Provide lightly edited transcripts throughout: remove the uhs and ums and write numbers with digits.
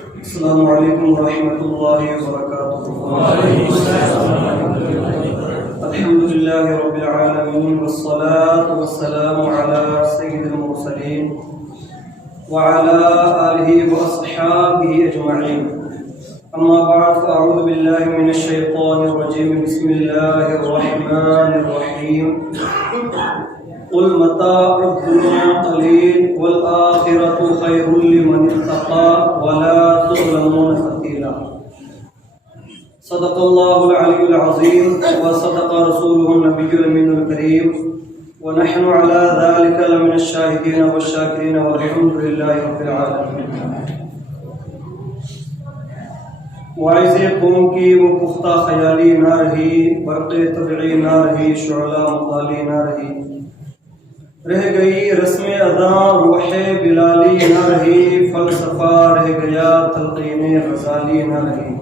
السلام علیکم ورحمۃ اللہ وبرکاتہ۔ الحمدللہ رب العالمین والصلاة والسلام علی سید المرسلین وعلی آلہ واصحابہ اجمعین، اما بعد فاعوذ باللہ من الشیطان الرجیم، بسم اللہ الرحمن الرحیم۔ قل متاع الدنیا قلیل والآخرۃ خیر لمن اتقى ولا تظلمون فتیلا۔ صدق اللہ العلی العظیم وصدق رسولہ النبی الامین الکریم، ونحن على ذلك لمن الشاہدین والشاکرین والحمد للہ رب العالمین۔ واعظ قوم کی وہ پختہ خیالی نہ رہی، برق طبعی نہ رہی، شعلہ مطالی نہ رہی، رہ گئی رسم ادا روح بلالی نہ رہی، فلسفہ رہ گیا تلقین غزالی نہ رہی،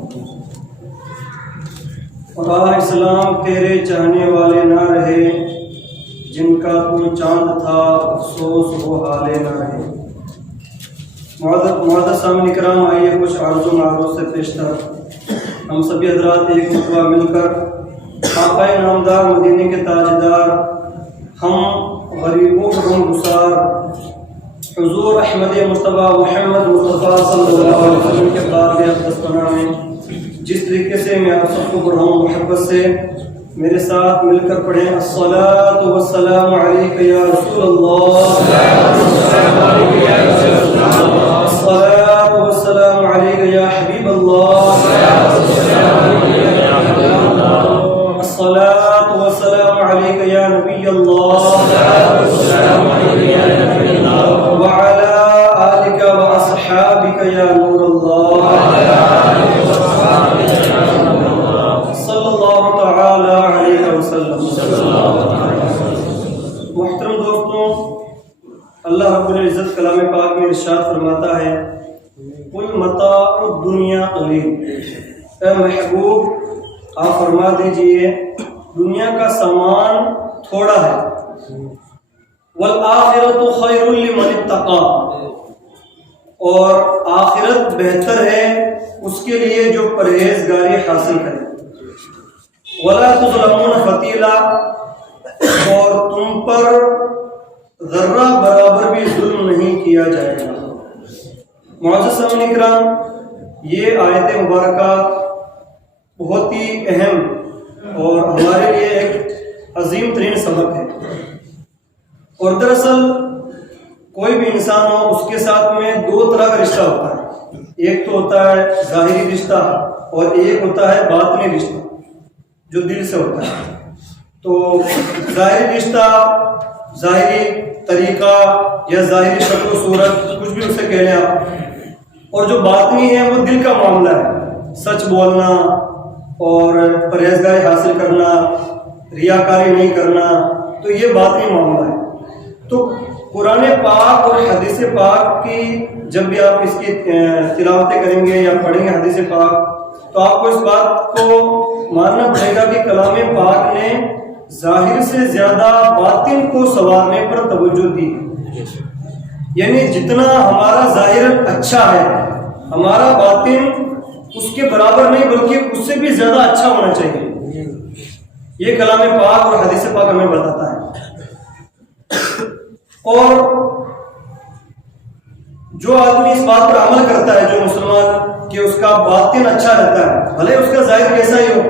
اور اسلام تیرے چاہنے والے نہ رہے، جن کا تو چاند تھا افسوس وہ حالے نہ رہے۔ معزز سامعین کرام، آئیے کچھ عرض و معروض سے پیشتر ہم سبھی حضرات ایک مرتبہ مل کر آقا نامدار مدینے کے تاجدار، ہم غریبوں کو غمگسار حضور احمد مصطفیٰ محمد مصطفیٰ صلی اللہ علیہ وسلم کے باب اقدس پناہ میں جس طریقے سے میں آپ سب کو پڑھاؤں محبت سے میرے ساتھ مل کر پڑھیں۔ الصلاۃ والسلام علیک یا رسول اللہ، الصلاۃ والسلام علیک یا حبیب اللہ، الصلاۃ والسلام علیک یا نبی اللہ، وعلی آلک واصحابک یا نور اللہ، صلی اللہ تعالی علیہ وسلم۔ محترم دوستوں، اللہ رب العزت کلام پاک میں ارشاد فرماتا ہے، قل متاع الدنیا قلیل، اے محبوب آپ فرما دیجئے دنیا کا سامان تھوڑا ہے، والآخرۃ خیر لمن اتقى، اور آخرت بہتر ہے اس کے لیے جو پرہیزگاری حاصل کرے، ولا تظلمون فتیلا، اور تم پر ذرہ برابر بھی ظلم نہیں کیا جائے گا۔ معزز سامعین کرام، یہ آیت مبارکہ بہت ہی اہم اور ہمارے لیے ایک عظیم ترین سبق ہے، اور دراصل کوئی بھی انسان ہو اس کے ساتھ میں دو طرح کا رشتہ ہوتا ہے، ایک تو ہوتا ہے ظاہری رشتہ اور ایک ہوتا ہے باطنی رشتہ جو دل سے ہوتا ہے۔ تو ظاہری رشتہ، ظاہری طریقہ یا ظاہری شکل و صورت کچھ بھی اسے کہہ لیں آپ، اور جو باطنی ہے وہ دل کا معاملہ ہے، سچ بولنا اور پرہیزگاری حاصل کرنا، ریاکاری نہیں کرنا، تو یہ باطنی معاملہ ہے۔ تو قرآن پاک اور حدیث پاک کی جب بھی آپ اس کی تلاوتیں کریں گے یا پڑھیں گے حدیث پاک، تو آپ کو اس بات کو ماننا پڑے گا کہ کلام پاک نے ظاہر سے زیادہ باطن کو سنوارنے پر توجہ دی، یعنی جتنا ہمارا ظاہر اچھا ہے ہمارا باطن اس کے برابر نہیں بلکہ اس سے بھی زیادہ اچھا ہونا چاہیے۔ یہ کلام پاک اور حدیث پاک ہمیں بتاتا ہے۔ اور جو آدمی اس بات پر عمل کرتا ہے، جو مسلمان، کہ اس کا باطن اچھا رہتا ہے، بھلے اس کا ظاہر کیسا ہی ہو،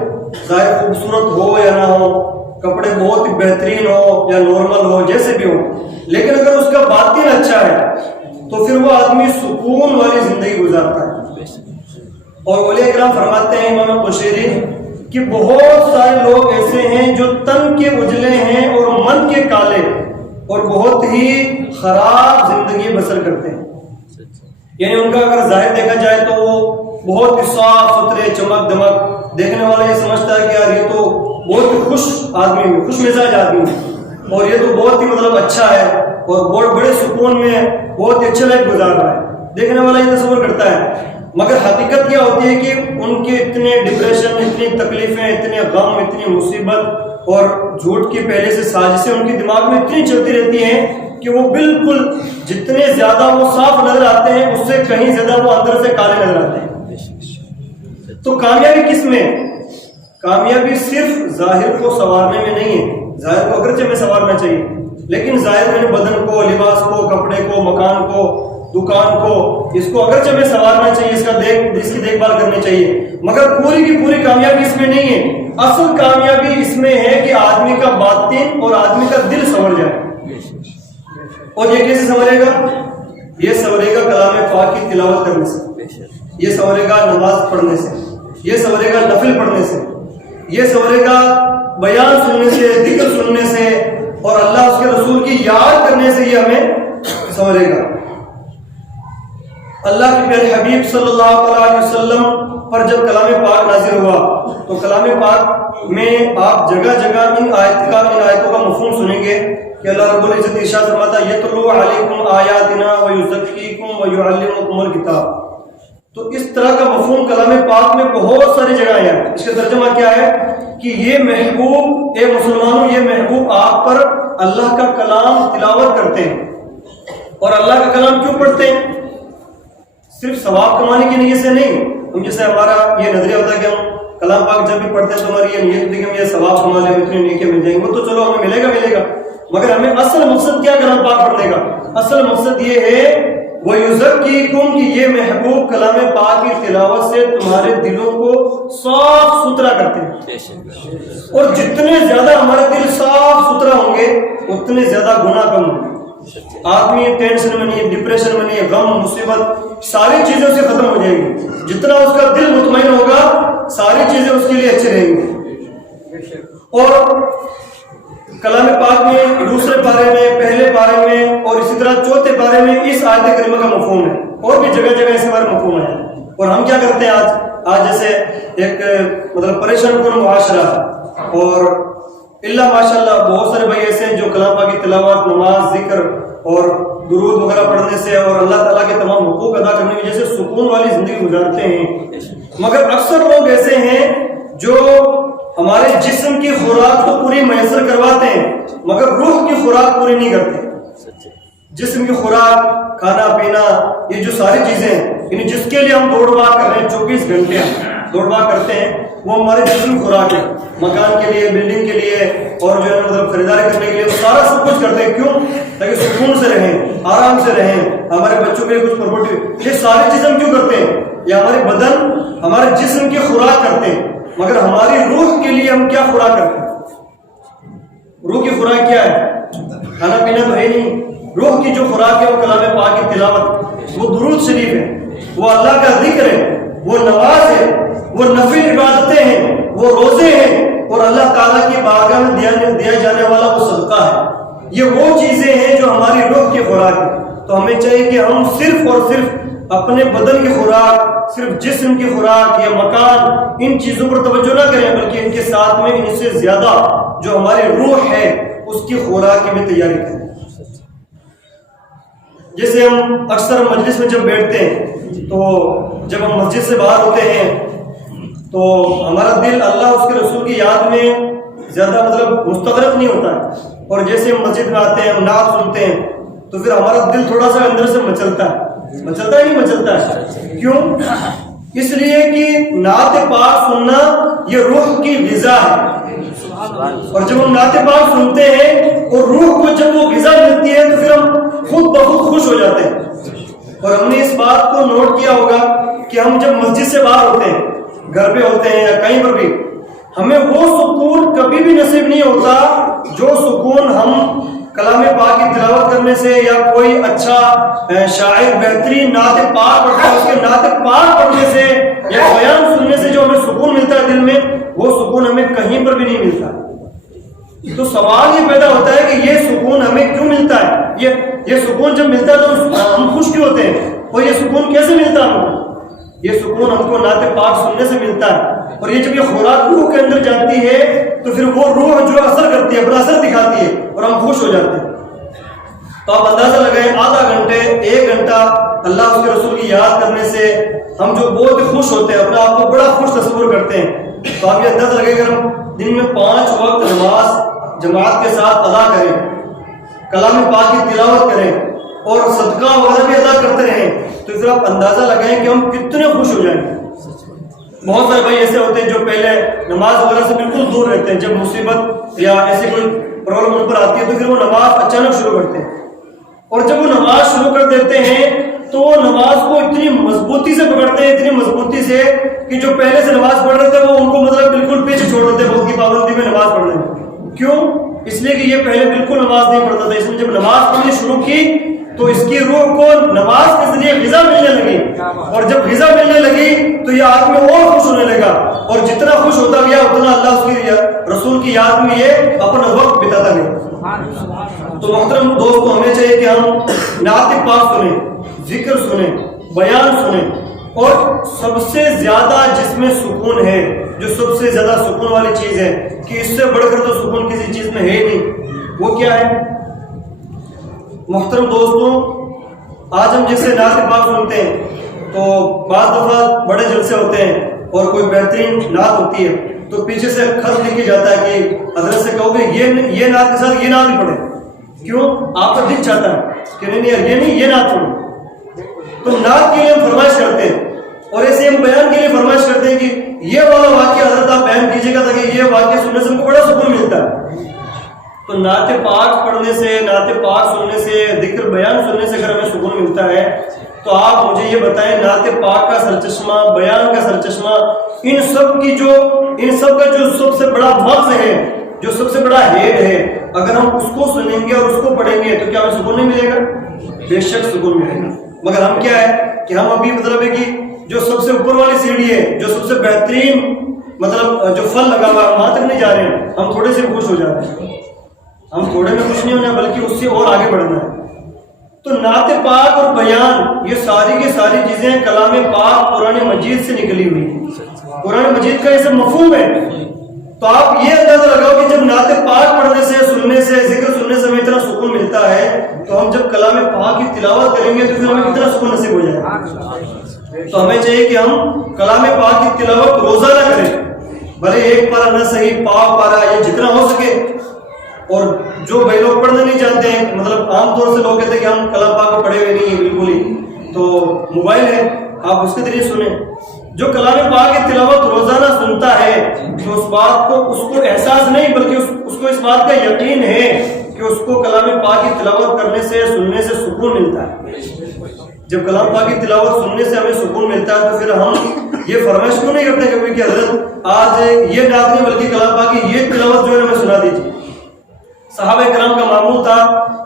ظاہر خوبصورت ہو یا نہ ہو، کپڑے بہت ہی بہترین ہو یا نارمل ہو، جیسے بھی ہو، لیکن اگر اس کا باطن اچھا ہے تو پھر وہ آدمی سکون والی زندگی گزارتا ہے۔ اور اولیاء کرام فرماتے ہیں، امام قشیری، کہ بہت سارے لوگ ایسے ہیں جو تن کے اجلے ہیں اور من کے کالے، اور بہت ہی خراب زندگی بسر کرتے ہیں، یعنی ان کا اگر ظاہر دیکھا جائے تو وہ بہت ہی صاف ستھرے، چمک دمک، دیکھنے والا یہ سمجھتا ہے کہ یار یہ تو بہت ہی خوش آدمی ہے، خوش مزاج آدمی ہے، اور یہ تو بہت ہی مطلب اچھا ہے اور بہت بڑے سکون میں بہت ہی اچھا لائف گزار رہا ہے، دیکھنے والا یہ تصور کرتا ہے۔ مگر حقیقت کیا ہوتی ہے کہ ان کے اتنے ڈپریشن، اتنی تکلیفیں، اتنے غم، اتنی مصیبت اور جھوٹ کی پہلے سے سازشیں ان کے دماغ میں اتنی چلتی رہتی ہیں کہ وہ بالکل جتنے زیادہ وہ صاف نظر آتے ہیں اس سے کہیں زیادہ وہ اندر سے کالے نظر آتے ہیں۔ تو کامیابی کس میں؟ کامیابی صرف ظاہر کو سنوارنے میں نہیں ہے، ظاہر کو اگرچہ میں سنوارنا چاہیے، لیکن ظاہر میں بدن کو، لباس کو، کپڑے کو، مکان کو، دکان کو، اس کو اگرچہ میں سنوارنا چاہیے، اس کی دیکھ بھال کرنی چاہیے، مگر پوری کی پوری کامیابی اس میں نہیں ہے۔ اصل کامیابی اس میں ہے کہ آدمی کا باطن اور آدمی کا دل سنور جائے۔ اور یہ کیسے سنورے گا؟ یہ سنورے گا کلام پاک کی تلاوت کرنے سے، یہ سنورے گا نماز پڑھنے سے، یہ سنورے گا نفل پڑھنے سے، یہ سنورے گا بیان سننے سے، ذکر سننے سے، اور اللہ اس کے رسول کی یاد کرنے سے یہ ہمیں سنورے گا۔ اللہ کے پیارے حبیب صلی اللہ علیہ وسلم پر جب کلام پاک نازل ہوا تو کلام پاک میں آپ جگہ جگہ ان آیتوں کا مفہوم سنیں گے کہ اللہ رب العزت ارشاد فرماتا ہے یتلو علیکم آیاتنا ویزکیکم ویعلمکم الکتاب۔ تو اس طرح کا مفہوم کلام پاک میں بہت ساری جگہ ہے۔ اس کا ترجمہ کیا ہے کہ یہ محبوب، اے مسلمانوں، یہ محبوب آپ پر اللہ کا کلام تلاوت کرتے ہیں۔ اور اللہ کا کلام کیوں پڑھتے ہیں؟ صرف ثواب کمانے کی نیت سے نہیں۔ ہم جیسے ہمارا یہ نظریہ ہوتا ہے کہ ہم کلام پاک جب بھی پڑھتے ہیں تو ہماری یہ نیت ہوتی ہے کہ ہم یہ ثواب کما لیں، اتنی نیکیاں مل جائیں گی، وہ تو چلو ہمیں ملے گا، مگر ہمیں اصل مقصد کیا کلام پاک پڑھنے کا؟ اصل مقصد یہ ہے وَيُزَكِّيكُمْ کہ یہ محبوب کلام پاک کی تلاوت سے تمہارے دلوں کو صاف ستھرا کرتے ہیں۔ اور جتنے زیادہ ہمارے دل صاف ستھرا ہوں گے اتنے زیادہ گناہ کم ہوں گے۔ آدمی ٹینشن میں نہیں، ڈپریشن میں نہیں، غم مصیبت ساری چیزیں اسے ختم ہو جائیں گی۔ جتنا اس کا دل مطمئن ہوگا ساری چیزیں اس کے لیے اچھی رہیں گی۔ اور کلام پاک میں دوسرے پارے میں، پہلے پارے میں اور اسی طرح چوتھے پارے میں اس آیت کریمہ کا مفہوم ہے، اور بھی جگہ جگہ اس بارے مفہوم ہے۔ اور ہم کیا کرتے ہیں آج جیسے ایک مطلب پریشان کن معاشرہ، اور اللہ ماشاء اللہ بہت سارے بھائی ایسے ہیں جو کلام پاک کی تلاوت، نماز، ذکر اور درود وغیرہ پڑھنے سے اور اللہ تعالیٰ کے تمام حقوق ادا کرنے کی وجہ سے سکون والی زندگی گزارتے ہیں، مگر اکثر لوگ ایسے ہیں جو ہمارے جسم کی خوراک تو پوری میسر کرواتے ہیں مگر روح کی خوراک پوری نہیں کرتے۔ جسم کی خوراک، کھانا پینا، یہ جو ساری چیزیں ہیں، یعنی جس کے لیے ہم دوڑ بھاگ کر رہے ہیں، 24 گھنٹے دوڑ بھاگ کرتے ہیں، وہ ہمارے جسم کی خوراک ہے، مکان کے لیے، بلڈنگ کے لیے، اور جو ہے مطلب خریداری کرنے کے لیے، وہ سارا سب کچھ کرتے ہیں۔ کیوں؟ تاکہ سکون سے رہیں، آرام سے رہیں، ہمارے بچوں کے لیے کچھ پراپرٹی، یہ ساری چیزیں ہم کیوں کرتے ہیں؟ یہ ہمارے بدن، ہمارے جسم کی خوراک کرتے ہیں، مگر ہماری روح کے لیے ہم کیا خوراک کرتے ہیں؟ روح کی خوراک کیا ہے؟ کھانا پینا تو ہے نہیں۔ روح کی جو خوراک ہے وہ کلام پاک کی تلاوت، وہ درود شریف ہے، وہ اللہ کا ذکر ہے، وہ نماز ہے، وہ نفل عبادتیں ہیں، وہ روزے ہیں، اور اللہ تعالیٰ کی بارگاہ میں دیا جانے والا وہ صدقہ ہے۔ یہ وہ چیزیں ہیں جو ہماری روح کی خوراک ہے۔ تو ہمیں چاہیے کہ ہم صرف اور صرف اپنے بدن کی خوراک، صرف جسم کی خوراک یا مکان، ان چیزوں پر توجہ نہ کریں، بلکہ ان کے ساتھ میں ان سے زیادہ جو ہماری روح ہے اس کی خوراک کی بھی تیاری کریں۔ جیسے ہم اکثر مجلس میں جب بیٹھتے ہیں تو جب ہم مسجد سے باہر ہوتے ہیں تو ہمارا دل اللہ اس کے رسول کی یاد میں زیادہ مطلب مستغرق نہیں ہوتا ہے، اور جیسے ہم مسجد میں آتے ہیں، ہم نعت سنتے ہیں تو پھر ہمارا دل تھوڑا سا اندر سے مچلتا ہے نہیں مچلتا ہے؟ کیوں؟ اس لیے کہ نعت پاک سننا یہ روح کی غذا ہے، اور جب ہم نعت پاک سنتے ہیں اور روح کو جب وہ غذا ملتی ہے تو پھر ہم خود بخود خوش ہو جاتے ہیں۔ اور ہم نے اس بات کو نوٹ کیا ہوگا کہ ہم جب مسجد سے باہر ہوتے ہیں، گھر پہ ہوتے ہیں یا کہیں پر بھی، ہمیں وہ سکون کبھی بھی نصیب نہیں ہوتا جو سکون ہم کلام پاک کی تلاوت کرنے سے یا کوئی اچھا شاعر بہترین نعت پاک پڑھتا ہے اس کے نعت پاک پڑھنے سے یا بیان سننے سے جو ہمیں سکون ملتا ہے دل میں، وہ سکون ہمیں کہیں پر بھی نہیں ملتا۔ تو سوال یہ پیدا ہوتا ہے کہ یہ سکون ہمیں کیوں ملتا ہے؟ یہ سکون جب ملتا ہے تو ہم خوش کیوں ہوتے ہیں؟ اور یہ سکون کیسے ملتا ہے ہم کو؟ یہ سکون ہم کو نعت پاک سننے سے ملتا ہے، اور یہ جب یہ خوراک روح کے اندر جاتی ہے تو پھر وہ روح جو اثر کرتی ہے، اپنا اثر دکھاتی ہے اور ہم خوش ہو جاتے ہیں۔ تو آپ اندازہ لگائیں، آدھا گھنٹے، 1 گھنٹہ اللہ اس کے رسول کی یاد کرنے سے ہم جو بہت خوش ہوتے ہیں، اپنا آپ کو بڑا خوش تصور کرتے ہیں، تو آپ یہ اندازہ لگائیں اگر ہم دن میں 5 وقت نماز جماعت کے ساتھ ادا کریں کلام پاک کی تلاوت کریں اور صدقہ وغیرہ بھی ادا کرتے رہیں تو پھر آپ اندازہ لگائیں کہ ہم کتنے خوش ہو جائیں گے۔ بہت سارے بھائی ایسے ہوتے ہیں جو پہلے نماز وغیرہ سے بالکل دور رہتے ہیں، جب مصیبت یا ایسی کوئی پرابلم ان پر آتی ہے تو پھر وہ نماز اچانک شروع کرتے ہیں، اور جب وہ نماز شروع کر دیتے ہیں تو وہ نماز کو اتنی مضبوطی سے پکڑتے ہیں، اتنی مضبوطی سے کہ جو پہلے سے نماز پڑھ رہے تھے وہ ان کو مطلب بالکل پیچھے چھوڑ دیتے ہیں وقت کی پابندی میں نماز پڑھنے میں۔ کیوں؟ اس لیے کہ یہ پہلے بالکل نماز نہیں پڑھتا تھا، اس نے جب نماز پڑھنی شروع کی تو اس کی روح کو نماز کے ذریعے غذا ملنے لگی، اور جب غذا ملنے لگی تو یہ آدمی اور خوش ہونے لگا، اور جتنا خوش ہوتا گیا اتنا اللہ اس کی رسول کی یاد میں یہ اپنا وقت بتاتا گیا۔ تو محترم دوستو، ہمیں چاہیے کہ ہم نعت پاک سنیں، ذکر سنیں، بیان سنیں، اور سب سے زیادہ جس میں سکون ہے، جو سب سے زیادہ سکون والی چیز ہے کہ اس سے بڑھ کر تو سکون کسی چیز میں ہے ہی نہیں، وہ کیا ہے؟ محترم دوستوں، آج ہم جیسے نعت پاک سنتے ہیں تو بعض دفعہ بڑے جلسے ہوتے ہیں اور کوئی بہترین نعت ہوتی ہے تو پیچھے سے خط لکھ جاتا ہے کہ حضرت سے کہو کہ یہ نعت کے ساتھ یہ نعت بھی پڑھے۔ کیوں؟ آپ کا دل چاہتا ہے کہ نہیں یار یہ نہیں، یہ نعت پڑھو۔ تو نعت کے لیے ہم فرمائش کرتے ہیں، اور ایسے ہم بیان کے لیے فرمائش کرتے ہیں کہ یہ والا واقعہ حضرت آپ بیان کیجیے گا تاکہ یہ واقعہ سننے سے ہم کو بڑا سکون ملتا ہے۔ تو نعت پاک پڑھنے سے، نعت پاک سننے سے، ذکر بیان سننے سے اگر ہمیں سکون ملتا ہے تو آپ مجھے یہ بتائیں نعت پاک کا سرچشمہ، بیان کا سرچشمہ، ان سب کا جو سب سے بڑا مغز ہے، جو سب سے بڑا ہیڈ ہے، اگر ہم اس کو سنیں گے اور اس کو پڑھیں گے تو کیا ہمیں سکون نہیں ملے گا؟ بے شک سکون ملے گا، مگر ہم کیا ہے کہ ہم ابھی مطلب ہے کہ جو سب سے اوپر والی سیڑھی ہے، جو سب سے بہترین مطلب جو پھل لگا ہوا ہے وہاں تک نہیں جا رہے ہیں، ہم تھوڑے سے خوش ہو جا رہے ہیں۔ ہم تھوڑے میں خوش نہیں ہونا بلکہ اس سے اور آگے بڑھنا ہے۔ تو نعت پاک اور بیان یہ ساری کی ساری چیزیں کلام پاک قرآن مجید سے نکلی ہوئی ہیں، قرآن مجید کا یہ سب مفہوم ہے۔ تو آپ یہ اندازہ لگاؤ کہ جب نعت پاک پڑھنے سے، سننے سے، ذکر سننے سے ہمیں اتنا سکون ملتا ہے تو ہم جب کلام پاک کی تلاوت کریں گے تو پھر ہمیں کتنا سکون نصیب ہو جائے گا۔ تو ہمیں چاہیے کہ ہم کلام پاک کی تلاوت روزانہ کریں، بھلے ایک پارہ نہ صحیح، پاؤ پارہ، یہ جتنا ہو سکے۔ اور جو بھائی لوگ پڑھنا نہیں چاہتے ہیں، مطلب عام طور سے لوگ کہتے ہیں کہ ہم کلام پاک کو پڑھے ہوئے نہیں ہیں بالکل ہی، تو موبائل ہے آپ اس کے ذریعے سنیں۔ جو کلام پاک کی تلاوت روزانہ سنتا ہے تو اس کو احساس نہیں بلکہ اس کو اس بات کا یقین ہے کہ اس کو کلام پاک کی تلاوت کرنے سے، سننے سے سکون ملتا ہے۔ جب کلام پاک کی تلاوت سننے سے ہمیں سکون ملتا ہے تو پھر ہم یہ فرمائش کیوں نہیں کرتے کبھی کہ حضرت آج یہ نعت نہیں بلکہ کلام پاک کی یہ تلاوت جو ہے ہمیں سنا دیجیے۔ صحابہ کرام کا معمول تھا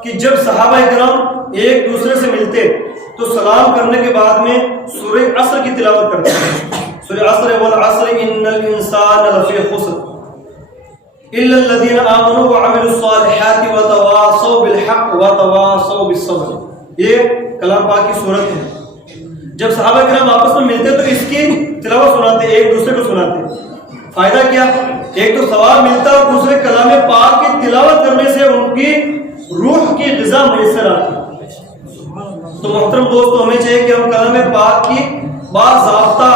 کہ جب صحابہ کرام ایک دوسرے سے ملتے تو سلام کرنے کے بعد میں سورہ عصر کی تلاوت کرتے ہیں۔ سورہ عصر والعصر ان الانسان لفی خسر الا الذين آمنوا وعملوا الصالحات وتواصوا بالحق وتواصوا بالصبر۔ یہ کلام پاک کی صورت ہے۔ جب صحابہ کرام آپس میں ملتے تو اس کی تلاوت سناتے، ایک دوسرے کو سناتے۔ فائدہ کیا؟ ایک تو ثواب ملتا اور دوسرے کلام پاک کی تلاوت کرنے سے ان کی روح کی غذا میسر آتی۔ تو محترم دوستو، ہمیں چاہیے کہ ہم کلام پاک کی باضابطہ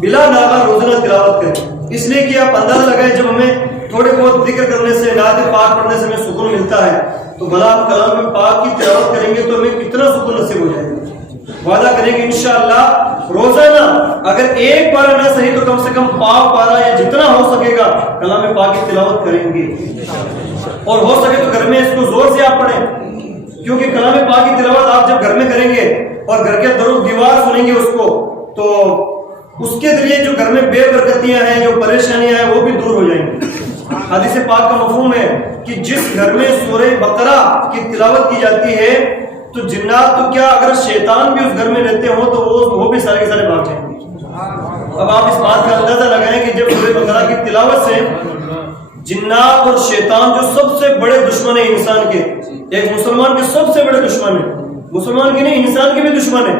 بلا ناغہ روزانہ تلاوت کریں، اس لیے کہ آپ اندازہ لگائیں جب ہمیں تھوڑے بہت ذکر کرنے سے، نعت پاک پڑھنے سے ہمیں سکون ملتا ہے تو بھلا ہم کلام پاک کی تلاوت کریں گے تو ہمیں کتنا سکون نصیب ہو جائے گا۔ وعدہ کریں گے انشاءاللہ روزانہ اگر ایک بار نہ صحیح تو کم سے کم پاؤ پارا یا جتنا ہو سکے گا کلام پاک کی تلاوت کریں گے، اور ہو سکے تو گھر میں اس کو زور سے آپ پڑھیں، کیونکہ کلام پاک کی تلاوت آپ جب گھر میں کریں گے اور گھر کے در و دیوار سنیں گے اس کو تو اس کے ذریعے جو گھر میں بے برکتیاں ہیں، جو پریشانیاں ہیں وہ بھی دور ہو جائیں گی۔ حدیث پاک کا مفہوم ہے کہ جس گھر میں سورہ بقرہ کی تلاوت کی جاتی ہے تو جنات تو کیا اگر شیطان بھی اس گھر میں رہتے ہوں تو وہ بھی سارے کے سارے بھاگ جائیں گے۔ اب آپ اس بات کا اندازہ لگائیں کہ جب سورہ بقرہ کی تلاوت سے جنات اور شیطان جو سب سے بڑے دشمن ہیں انسان کے، ایک مسلمان کے سب سے بڑے دشمن ہیں، مسلمان کے نہیں انسان کے بھی دشمن ہیں،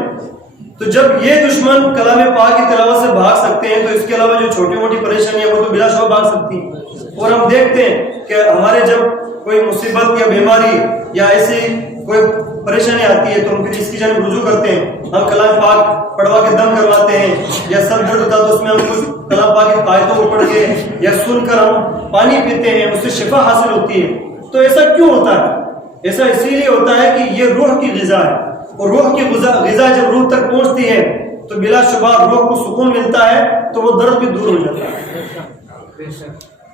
تو جب یہ دشمن کلام پاک کی تلاوت سے بھاگ سکتے ہیں تو اس کے علاوہ جو چھوٹی موٹی پریشانی ہے وہ تو بلا شبہ بھاگ سکتی ہیں۔ اور ہم دیکھتے ہیں کہ ہمارے جب کوئی مصیبت یا بیماری یا ایسی کوئی پریشانی آتی ہے تو ہم پھر اس کی جانب رجوع کرتے ہیں، ہم کلام پاک پڑھوا کے دم کرواتے ہیں، یا سر درد ہوتا تو اس میں ہم کچھ کلام پاک کی آیتوں کو پڑھ کے یا سن کر ہم پانی پیتے ہیں، اس سے شفا حاصل ہوتی ہے۔ تو ایسا کیوں ہوتا ہے؟ ایسا اسی لیے ہوتا ہے کہ یہ روح کی غذا ہے، اور روح کی غذا جب روح تک پہنچتی ہے تو بلا شبہ روح کو سکون ملتا ہے، تو وہ درد بھی دور ہو جاتا ہے۔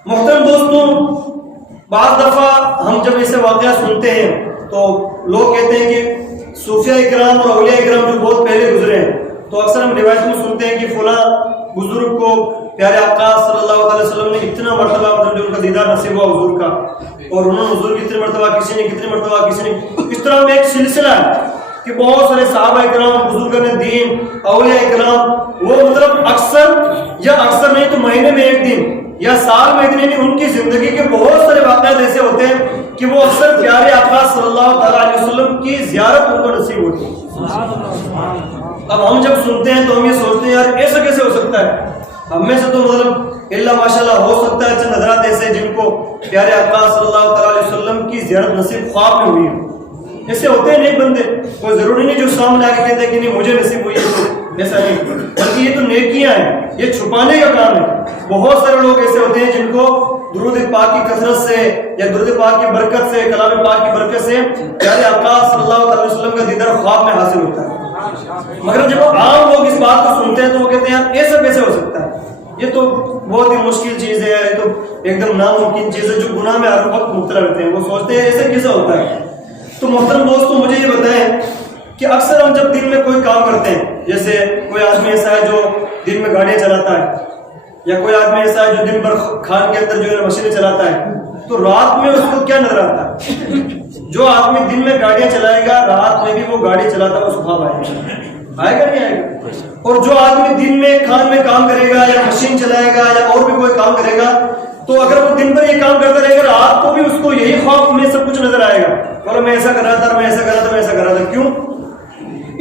محترم دوستوں، بعض دفعہ ہم جب ایسے واقعات سنتے ہیں تو لوگ کہتے ہیں کہ صوفیاء اکرام اور اولیاء اکرام جو بہت پہلے گزرے ہیں، تو اکثر ہم روایت میں سنتے ہیں کہ فلاں بزرگ کو پیارے آقا صلی اللہ علیہ وسلم نے اتنا مرتبہ مطلب جو ان کا دیدار نصیب ہوا حضور کا، اور انہوں نے حضور کی کتنی مرتبہ، کسی نے کتنی مرتبہ، کسی نے، اس طرح میں ایک سلسلہ ہے کہ بہت سارے صحابہ اکرام، بزرگان دین، اولیاء اکرام، وہ مطلب اکثر نہیں تو مہینے میں ایک دن یا سال میں ایک دن، ان کی زندگی کے بہت سارے واقعات ایسے ہوتے ہیں کہ وہ اکثر پیارے آقا صلی اللہ علیہ وسلم کی زیارت ان کو نصیب ہوتی ہے۔ اب ہم جب سنتے ہیں تو ہم یہ سوچتے ہیں یار ایسا کیسے ہو سکتا ہے؟ ہم میں سے تو مطلب اللہ ماشاءاللہ ہو سکتا ہے چند حضرات ایسے جن کو پیارے آقا صلی اللہ علیہ وسلم کی زیارت نصیب خواب میں ہوئی ہے۔ ایسے ہوتے ہیں نیک بندے، کوئی ضروری نہیں جو سامنے آ کے کہتے ہیں کہ نہیں مجھے نصیب ہوئی ہے، تو ایسا نہیں، بلکہ یہ تو نیکیاں ہیں، یہ چھپانے کا کام ہے۔ بہت سارے لوگ ایسے ہوتے ہیں جن کو درود پاک کی کثرت سے یا درود پاک کی برکت سے، کلام پاک کی برکت سے پیارے آقا صلی اللہ علیہ وسلم کا دیدار خواب میں حاصل ہوتا ہے، مگر جب عام لوگ اس بات کو سنتے ہیں تو وہ کہتے ہیں یار ایسا کیسے ہو سکتا ہے، یہ تو بہت ہی مشکل چیز ہے، یہ تو ایک دم ناممکن چیز ہے۔ جو گناہ میں ہر وقت مبتلا رہتے ہیں وہ سوچتے ہیں ایسا کیسا ہوتا ہے۔ تو محترم دوستوں، مجھے یہ بتائیں کہ اکثر ہم جب دن میں کوئی کام کرتے ہیں، جیسے کوئی آدمی ایسا ہے جو دن میں گاڑیاں چلاتا ہے، یا کوئی آدمی ایسا ہے جو دن بھر خان کے اندر جو ہے مشینیں چلاتا ہے، تو رات میں اس کو کیا نظر آتا ہے؟ جو آدمی دن میں گاڑیاں چلائے گا رات میں بھی وہ گاڑی چلاتا ہے، اس کو خواب آئے گا نہیں آئے گا؟ اور جو آدمی دن میں خان میں کام کرے گا یا مشین چلائے گا یا اور بھی کوئی کام کرے گا، تو اگر وہ دن بھر یہ کام کرتا رہے گا رات کو بھی اس کو یہی خواب میں سب کچھ نظر آئے گا، بولو میں ایسا کر رہا تھا، میں ایسا کر رہا تھا، میں ایسا کر رہا تھا۔ کیوں؟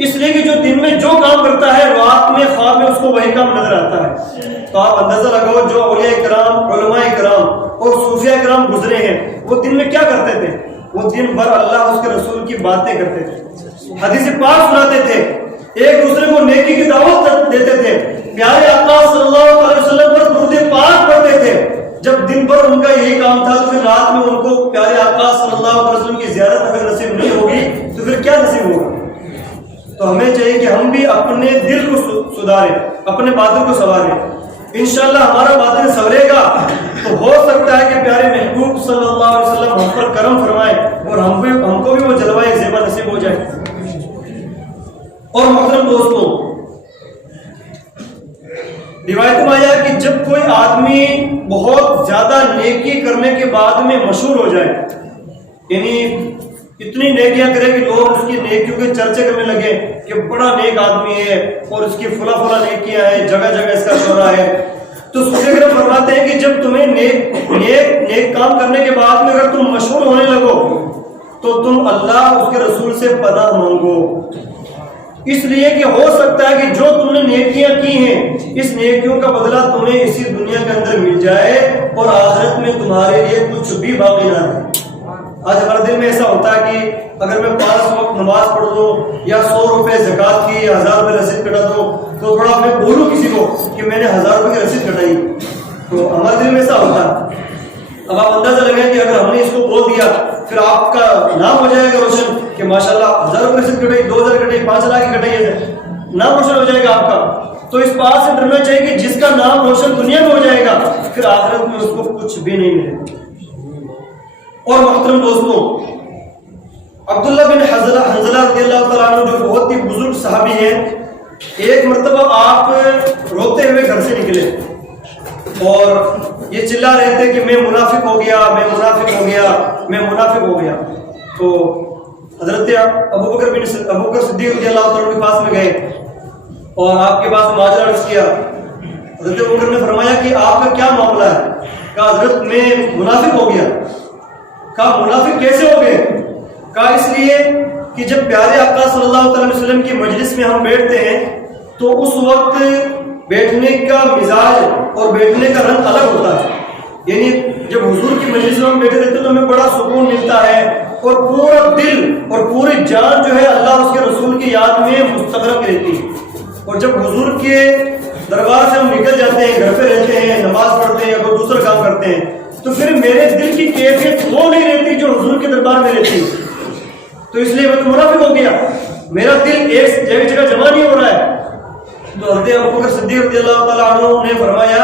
اس لیے کہ جو دن میں جو کام کرتا ہے رات میں خواب میں اس کو وہی کام نظر آتا ہے۔ تو آپ اندازہ لگاؤ جو اولیاء کرام، علماء کرام اور صوفیاء کرام گزرے ہیں وہ دن میں کیا کرتے تھے؟ وہ دن بھر اللہ اس کے رسول کی باتیں کرتے تھے، حدیث پاک سناتے تھے، ایک دوسرے کو نیکی کی دعوت دیتے تھے، پیارے آقا صلی اللہ علیہ وسلم پر درود پاک پڑھتے تھے۔ جب دن بھر ان کا یہی کام تھا تو پھر رات میں ان کو پیارے آقا صلی اللہ علیہ وسلم کی زیارت اگر نصیب نہیں ہوگی تو پھر کیا نصیب ہوگا؟ تو ہمیں چاہیے کہ ہم بھی اپنے دل کو سدھاریں، اپنے باطن کو سنواریں۔ انشاءاللہ ہمارا باطن سنورے گا تو ہو سکتا ہے کہ پیارے محبوب صلی اللہ علیہ وسلم ہم پر کرم فرمائے اور ہم کو بھی وہ جلوہ زیبا نصیب ہو جائے۔ اور محترم دوستوں، روایت میں آیا کہ جب کوئی آدمی بہت زیادہ نیکی کرنے کے بعد میں مشہور ہو جائے، یعنی اتنی نیکیاں کرے کہ لوگ اس کی نیکیوں کے چرچے کرنے لگے کہ بڑا نیک آدمی ہے اور اس کی فلاں نیکیاں ہیں، جگہ جگہ اس کا شہرہ ہے، تو صوفیاء کرام فرماتے ہیں کہ جب تمہیں نیک کام کرنے کے بعد میں اگر تم مشہور ہونے لگو تو تم اللہ اس کے رسول سے پناہ مانگو، اس لیے کہ ہو سکتا ہے کہ جو تم نے نیکیاں کی ہیں اس نیکیوں کا بدلہ تمہیں اسی دنیا کے اندر مل جائے اور آخرت میں تمہارے لیے کچھ بھی باقی نہ رہے۔ آج ہمارے دل میں ایسا ہوتا ہے کہ اگر میں 5 وقت نماز پڑھ دوں یا 100 روپے زکوٰۃ کی، 1000 روپے رسید کٹا دوں تو تھوڑا میں بولوں کسی کو کہ میں نے 1000 روپے کی رسید کٹائی، تو ہمارے دل میں ایسا ہوتا ہے۔ اب آپ اندازہ لگائیں کہ اگر ہم نے اس کو بول دیا پھر آپ کا نام ہو جائے گا روشن کہ ماشاءاللہ 1000 روپے رسید کٹائی، 2000 کٹائی، 5 لاکھ کی کٹائی ہے، نام روشن ہو جائے گا آپ کا۔ تو اس بات سے ڈرنا چاہیے کہ جس کا نام روشن دنیا میں ہو جائے گا پھر آخرت میں اس کو کچھ بھی نہیں ملے گا۔ اور محترم دوستوں، عبداللہ بن حنظلہ رضی اللہ تعالیٰ عنہ جو بہت ہی بزرگ صحابی ہیں، ایک مرتبہ آپ روتے ہوئے گھر سے نکلے اور یہ چلا رہے تھے کہ میں منافق ہو گیا، میں منافق ہو گیا، میں منافق ہو گیا۔ تو حضرت ابو بکر صدیق رضی اللہ تعالیٰ کے پاس میں گئے اور آپ کے پاس ماجرا عرض کیا۔ حضرت ابو بکر نے فرمایا کہ آپ کا کیا معاملہ ہے؟ کہا حضرت میں منافق ہو گیا۔ کہا منافق کیسے ہو گئے؟ کہا اس لیے کہ جب پیارے آقا صلی اللہ علیہ وسلم کی مجلس میں ہم بیٹھتے ہیں تو اس وقت بیٹھنے کا مزاج اور بیٹھنے کا رنگ الگ ہوتا ہے، یعنی جب حضور کی مجلس میں ہم بیٹھے رہتے تو ہمیں بڑا سکون ملتا ہے اور پورا دل اور پوری جان جو ہے اللہ اور اس کے رسول کی یاد میں مستغرق رہتی ہے۔ اور جب حضور کے دربار سے ہم نکل جاتے ہیں، گھر پہ رہتے ہیں، نماز پڑھتے ہیں یا کوئی دوسرا کام کرتے ہیں، تو پھر میرے دل کی کیفیت وہ نہیں رہتی جو حضور کے دربار میں رہتی ہے۔ تو اس لیے میں تو منافق ہو گیا, میرا دل ایک جگہ جمع نہیں ہو رہا ہے. تو حضرت ابوبکر صدیق رضی اللہ تعالیٰ عنہ نے فرمایا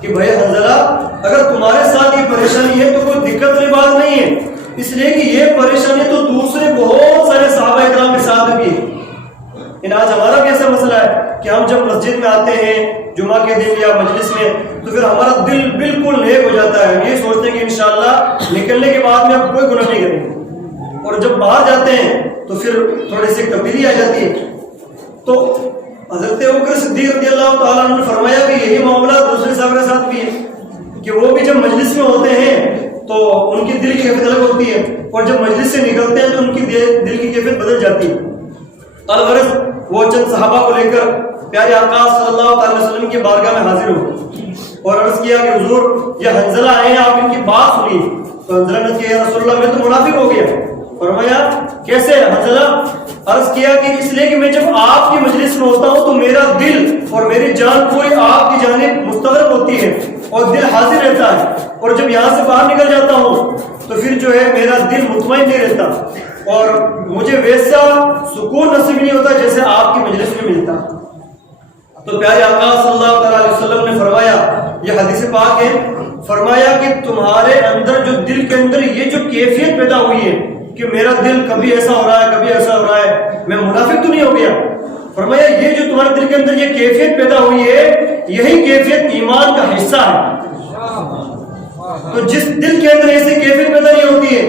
کہ بھائی حنظلہ, اگر تمہارے ساتھ یہ پریشانی ہے تو کوئی دقت والی بات نہیں ہے, اس لیے کہ یہ پریشانی تو دوسرے بہت سارے صحابہ اکرام کے ساتھ بھی ہے. آج ہمارا بھی ایسا مسئلہ ہے کہ ہم جب مسجد میں آتے ہیں جمعہ کے دن یا مجلس میں, تو پھر ہمارا دل بالکل نیک ہو جاتا ہے. ہم یہ سوچتے ہیں کہ انشاءاللہ نکلنے کے بعد میں اب کوئی گناہ نہیں کریں گے, اور جب باہر جاتے ہیں تو پھر تھوڑی سی تبدیلی آ جاتی ہے. تو حضرت ابوبکر صدیق رضی اللہ تعالیٰ عنہ نے فرمایا کہ یہی معاملہ دوسرے صحابہ کے ساتھ بھی ہے کہ وہ بھی جب مجلس میں ہوتے ہیں تو ان کی دل کی کیفیت الگ ہوتی ہے, اور جب مجلس سے نکلتے ہیں تو ان کی دل کی کیفیت بدل جاتی ہے. الغرض وہ چند صحابہ کو لے کر پیارے آقا صلی اللہ علیہ وسلم کی بارگاہ میں حاضر ہوئے اور عرض کیا کہ حضور یہ حنظلہ آئے ہیں, آپ ان کی بات سنیے. تو حنظلہ نے کہا یا رسول اللہ میں تو منافق ہو گیا. فرمایا کیسے حنظلہ؟ عرض کیا کہ اس لیے کہ میں جب آپ کی مجلس میں ہوتا ہوں تو میرا دل اور میری جان پوری آپ کی جانب مستغرق ہوتی ہے اور دل حاضر رہتا ہے, اور جب یہاں سے باہر نکل جاتا ہوں تو پھر جو ہے میرا دل مطمئن نہیں رہتا, اور مجھے ویسا سکون نصیب نہیں ہوتا جیسے آپ کی مجلس میں ملتا. تو پیارے آقا صلی اللہ علیہ وسلم نے فرمایا, یہ حدیث پاک ہے, فرمایا کہ تمہارے اندر جو دل کے اندر یہ جو کیفیت پیدا ہوئی ہے کہ میرا دل کبھی ایسا ہو رہا ہے کبھی ایسا ہو رہا ہے, میں منافق تو نہیں ہو گیا. فرمایا یہ جو تمہارے دل کے اندر یہ کیفیت پیدا ہوئی ہے یہی کیفیت ایمان کا حصہ ہے. تو جس دل کے اندر ایسی کیفیت پیدا نہیں ہوتی ہے,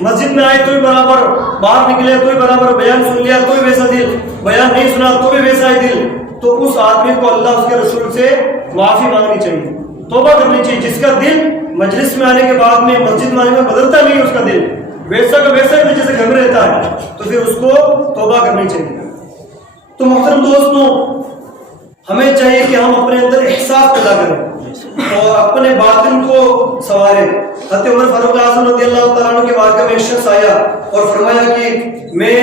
مسجد میں آئے تو بھی برابر, باہر نکلے تو بھی برابر, بیان سن لیا تو بھی ویسا دل, بیان نہیں سنا تو بھی ویسا ہی دل, تو اس آدمی کو اللہ اس کے رسول سے معافی مانگنی چاہیے, توبہ کرنی چاہیے. جس کا دل مجلس میں آنے کے بعد میں مسجد میں آنے میں بدلتا نہیں, اس کا دل ویسا کا ویسا ہی جیسے گھر میں رہتا ہے, تو پھر اس کو توبہ کرنی چاہیے. تو محترم دوستوں, ہمیں چاہیے کہ ہم اپنے اندر احساس پیدا کریں اور اپنے باطن کو سنواریں. حضرت عمر فاروق اعظم رضی اللہ تعالیٰ عنہ کے بارگاہ میں ایک شخص آیا اور فرمایا کہ میں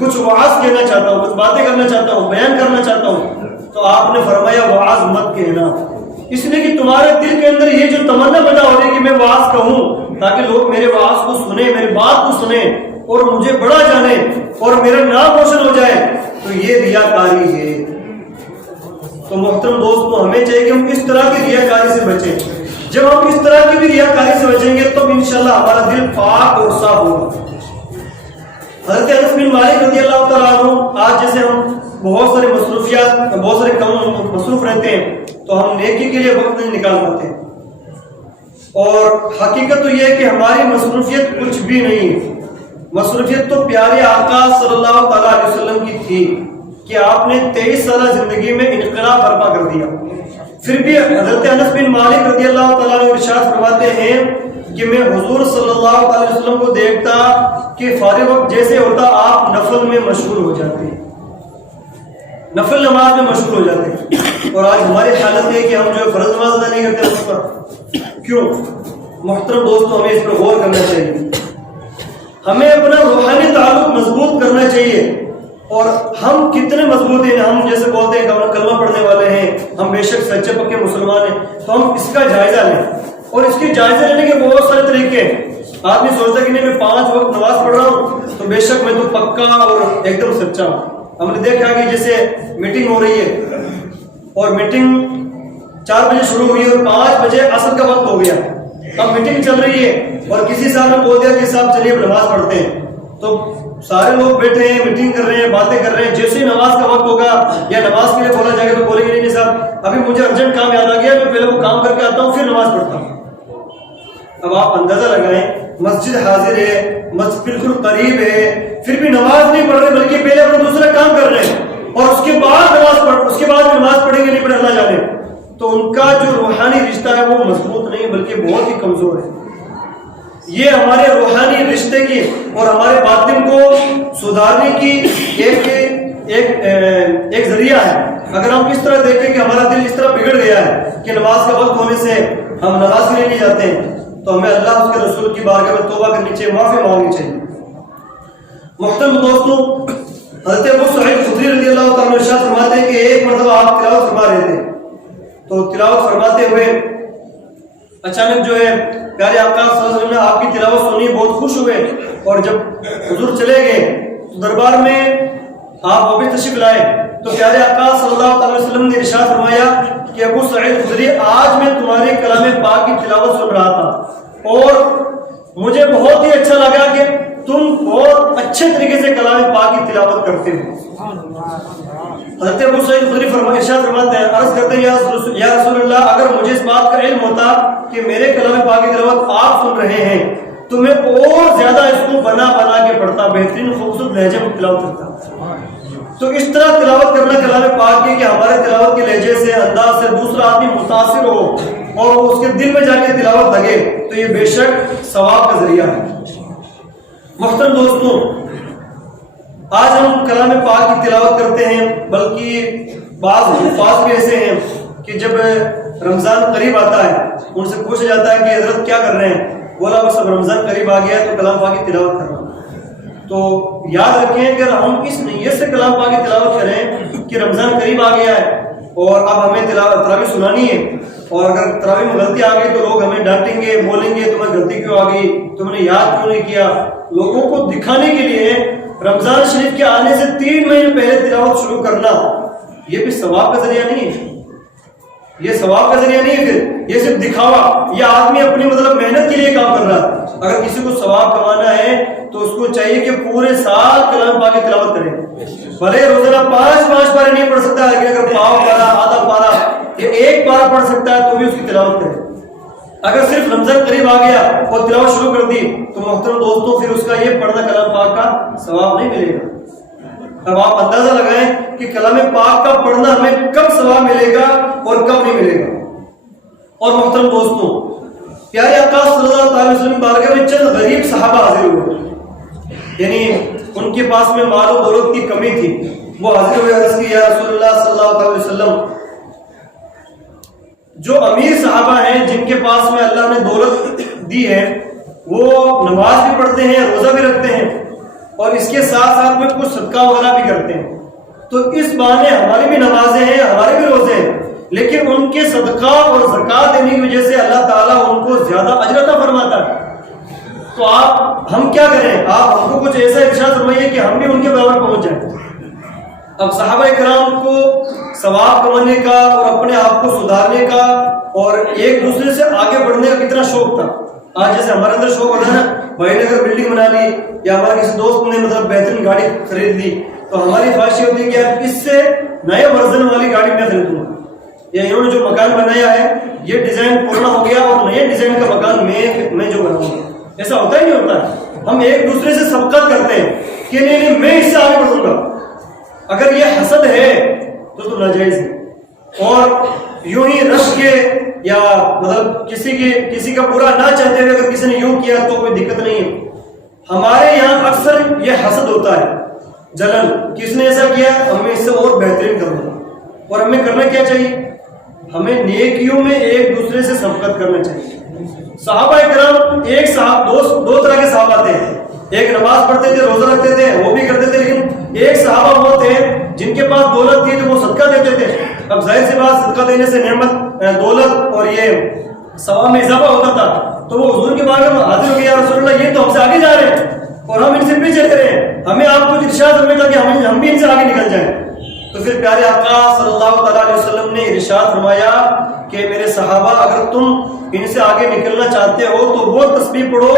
کچھ وعظ کہنا چاہتا ہوں, کچھ باتیں کرنا چاہتا ہوں, بیان کرنا چاہتا ہوں. تو آپ نے فرمایا وعظ مت کہنا, اس لیے کہ تمہارے دل کے اندر یہ جو تمنا پیدا ہو رہی ہے کہ میں وعظ کہوں تاکہ لوگ میرے وعظ کو سنیں, میری بات کو سنیں اور مجھے بڑا جانے اور میرا نام روشن ہو جائے, تو یہ ریاکاری ہے. تو محترم دوستوں, ہمیں چاہیے کہ ہم اس طرح کی ریاکاری سے بچیں. جب ہم اس طرح کی بھی ریاکاری سے بچیں گے تو انشاءاللہ ہمارا دل پاک اور صاف ہوگا. حضرت انس بن مالک رضی اللہ تعالیٰ عنہ, آج جیسے ہم بہت سارے مصروفیات بہت سارے کام مصروف رہتے ہیں تو ہم نیکی کے لیے وقت نہیں نکال پاتے, اور حقیقت تو یہ ہے کہ ہماری مصروفیت کچھ بھی نہیں ہے. مصروفیت تو پیارے آقا صلی اللہ تعالیٰ علیہ وسلم کی تھی کہ آپ نے 23 سالہ زندگی میں انقلاب برپا کر دیا. پھر بھی حضرت انس بن مالک رضی اللہ تعالیٰ عنہ ارشاد فرماتے ہیں کہ میں حضور صلی اللہ علیہ وسلم کو دیکھتا کہ فارغ وقت جیسے ہوتا آپ نفل میں مشغول ہو جاتے, نفل نماز میں مشغول ہو جاتے ہیں, اور آج ہماری حالت ہے کہ ہم جو فرض نماز ادا نہیں کرتے اس پر. کیوں؟ محترم دوستوں, ہمیں اس پر غور کرنا چاہیے. ہمیں اپنا روحانی تعلق مضبوط کرنا چاہیے, اور ہم کتنے مضبوط ہیں. ہم جیسے بولتے ہیں کلمہ پڑھنے والے ہیں, ہم بے شک سچے پکے مسلمان ہیں, تو ہم اس کا جائزہ لیں, اور اس کے جائزہ لینے کے بہت سارے طریقے ہیں. آدمی سوچتا ہے کہ نہیں میں 5 وقت نماز پڑھ رہا ہوں تو بے شک میں تو پکا اور ایک دم سچا ہوں. ہم نے دیکھا کہ جیسے میٹنگ ہو رہی ہے اور میٹنگ 4 بجے شروع ہوئی اور 5 بجے عصر کا وقت ہو گیا, اب میٹنگ چل رہی ہے اور کسی صاحب نے بول دیا کہ صاحب چلیے اب نماز پڑھتے ہیں, تو سارے لوگ بیٹھے ہیں, میٹنگ کر رہے ہیں, باتیں کر رہے ہیں. جیسے ہی نماز کا وقت ہوگا یا نماز کے لیے بولا جائے گا تو بولیں گے نہیں صاحب ابھی مجھے ارجنٹ کام یاد آ گیا, میں پہلے وہ کام کر کے آتا ہوں پھر نماز پڑھتا ہوں. اب آپ اندازہ لگائیں, مسجد حاضر ہے, مسجد بالکل قریب ہے, پھر بھی نماز نہیں پڑھ رہے بلکہ پہلے اپنا دوسرا کام کر رہے ہیں, اور اس کے بعد نماز پڑھیں گے نہیں پڑھ اللہ جانے. تو ان کا جو روحانی رشتہ ہے وہ مضبوط نہیں بلکہ بہت ہی کمزور ہے. یہ ہمارے روحانی رشتے کی اور ہمارے باطن کو سدھارنے کی ایک ذریعہ ہے. اگر ہم اس طرح دیکھیں کہ ہمارا دل اس طرح بگڑ گیا ہے کہ نماز کا وقت ہونے سے ہم نماز کے لیے نہیں جاتے ہیں, تو ہمیں اللہ اس کے رسول کی بارگاہ میں توبہ کرنی چاہیے, معافی مانگنی چاہیے. محترم دوستوں, حضرت ابو سعید خدری رضی اللہ تعالیٰ عنہ ارشاد فرماتے ہیں کہ ایک مرتبہ آپ تلاوت فرما رہے تھے, تو تلاوت فرماتے ہوئے اچانک جو ہے پیارے آقا صلی اللہ علیہ وسلم نے آپ کی تلاوت سنی, بہت خوش ہوئے اور جب حضور چلے گئے تو دربار میں آپ وہ بھی تشریف لائے تو پیارے آقا صلی اللہ علیہ وسلم نے ارشاد فرمایا کہ ابو سعید خدری آج میں تمہارے کلام پاک کی تلاوت سن رہا تھا اور مجھے بہت ہی اچھا لگا کہ تم بہت اچھے طریقے سے کلام پاک کی تلاوت کرتے ہو۔ حضرت ابو سعید خدری ارشاد فرماتے ہیں، عرض کرتے ہیں یا رسول اللہ، اگر مجھے اس بات کا علم ہوتا کہ میرے کلام پاک کی تلاوت آپ سن رہے ہیں تو میں اور زیادہ اس کو بنا بنا کے پڑھتا، بہترین خوبصورت لہجے میں تلاوت کرتا۔ تو اس طرح تلاوت کرنا کلام پاک کی کہ ہمارے تلاوت کے لہجے سے، انداز سے دوسرا آدمی متاثر ہو اور اس کے دل میں جا کے تلاوت لگے تو یہ بے شک ثواب کا ذریعہ ہے۔ محترم دوستوں، آج ہم کلام پاک کی تلاوت کرتے ہیں، بلکہ بعض الفاظ بھی ایسے ہیں کہ جب رمضان قریب آتا ہے ان سے پوچھا جاتا ہے کہ حضرت کیا کر رہے ہیں، بولا بس اب رمضان قریب آ گیا تو کلام پاک کی تلاوت کرنا۔ تو یاد رکھیں کہ ہم اس نیت سے کلام پاک کی تلاوت کریں کہ رمضان قریب آ گیا ہے اور اب ہمیں تراویح سنانی ہے، اور اگر تراویح میں غلطی آ گئی تو لوگ ہمیں ڈانٹیں گے، بولیں گے تمہیں غلطی کیوں آ گئی، تم نے یاد کیوں نہیں کیا۔ لوگوں کو دکھانے کے لیے رمضان شریف کے آنے سے 3 مہینے پہلے تلاوت شروع کرنا یہ بھی ثواب کا ذریعہ نہیں ہے، یہ ثواب کا ذریعہ نہیں ہے، پھر یہ صرف دکھاوا، یہ آدمی اپنی محنت کے لیے کام کر رہا ہے۔ اگر کسی کو ثواب کمانا ہے تو اس کو چاہیے کہ پورے سال کلام پاک کی تلاوت کرے، بھلے روزانہ 5 پارے نہیں پڑھ سکتا، لیکن اگر پاؤ پارا، آدھا پارا یا 1 پارا پڑھ سکتا ہے تو بھی اس کی تلاوت کرے۔ اگر صرف رمضان قریب آ گیا اور تلاوت شروع کر دی تو محترم دوستوں پھر اس کا یہ پڑھنا کلام پاک کا ثواب نہیں ملے گا۔ اب آپ اندازہ لگائیں کہ کلام پاک کا پڑھنا ہمیں کب ثواب ملے گا اور کب نہیں ملے گا۔ اور محترم دوستوں، پیارے آقا صلی اللہ علیہ وسلم بارگاہ میں چند غریب صحابہ حاضر ہوئے، یعنی ان کے پاس میں مال و دولت کی کمی تھی، وہ حاضر ہوئے، عرض کی یا رسول اللہ صلی اللہ علیہ وسلم، جو امیر صحابہ ہیں جن کے پاس میں اللہ نے دولت دی ہے وہ نماز بھی پڑھتے ہیں، روزہ بھی رکھتے ہیں اور اس کے ساتھ ساتھ میں کچھ صدقہ وغیرہ بھی کرتے ہیں، تو اس بہانے ہماری بھی نمازیں ہیں، ہمارے بھی روزے ہیں، لیکن ان کے صدقہ اور زکوٰۃ دینے کی وجہ سے اللہ تعالیٰ ان کو زیادہ اجر عطا فرماتا ہے۔ تو آپ ہم کیا کریں؟ آپ ہم کو کچھ ایسا ارشاد فرمائیے کہ ہم بھی ان کے برابر پہنچ جائیں۔ اب صحابہ کرام کو ثواب کمانے کا اور اپنے آپ کو سدھارنے کا اور ایک دوسرے سے آگے بڑھنے کا کتنا شوق تھا۔ آج جیسے ہمارے اندر شوق ہوتا ہے نا، بھائی نے اگر بلڈنگ بنا لی یا ہمارے کسی دوست نے بہترین گاڑی خرید لی تو ہماری خواہش یہ ہوتی ہے کہ اس سے نئے ورژن والی گاڑی میں خریدوں گا، یا انہوں نے جو مکان بنایا ہے یہ ڈیزائن پرانا ہو گیا اور نئے ڈیزائن کا مکان میں جو بناؤں گا۔ ایسا ہوتا ہی نہیں ہوتا ہے، ہم ایک دوسرے سے سبقت کرتے ہیں کہ نہیں میں اس سے آگے بڑھوں گا۔ اگر یہ حسد ہے تو ناجائز ہے، اور یوں ہی رش کے یا کسی کا برا نہ چاہتے ہوئے اگر کسی نے یوں کیا تو کوئی دقت نہیں ہے۔ ہمارے یہاں اکثر یہ حسد ہوتا ہے، جلن، کس نے ایسا کیا ہمیں اس سے اور بہترین کروں گا۔ اور ہمیں کرنا کیا چاہیے؟ ہمیں نیکیوں میں ایک دوسرے سے سبقت کرنا چاہیے۔ صحابہ کرام دو طرح کے صحابہ تھے، ایک نماز پڑھتے تھے، روزہ رکھتے تھے، وہ بھی کرتے تھے، لیکن ایک صحابہ وہ تھے جن کے پاس دولت تھی تو وہ صدقہ دیتے تھے۔ اب ظاہر سی بات، صدقہ دینے سے نعمت، دولت اور یہ ثواب میں اضافہ ہوتا تھا، تو وہ حضور کے بارے میں حاضر ہو گیا، یا رسول اللہ یہ تو ہم سے آگے جا رہے ہیں اور ہم ان سے پیچھے چلے رہے ہیں، ہمیں آپ کو ارشاد فرمائے تھا کہ ہم بھی ان سے آگے نکل جائیں۔ تو پھر پیارے آقا صلی اللہ علیہ وسلم نے ارشاد فرمایا کہ میرے صحابہ اگر تم ان سے آگے نکلنا چاہتے ہو تو وہ تسبیح پڑھو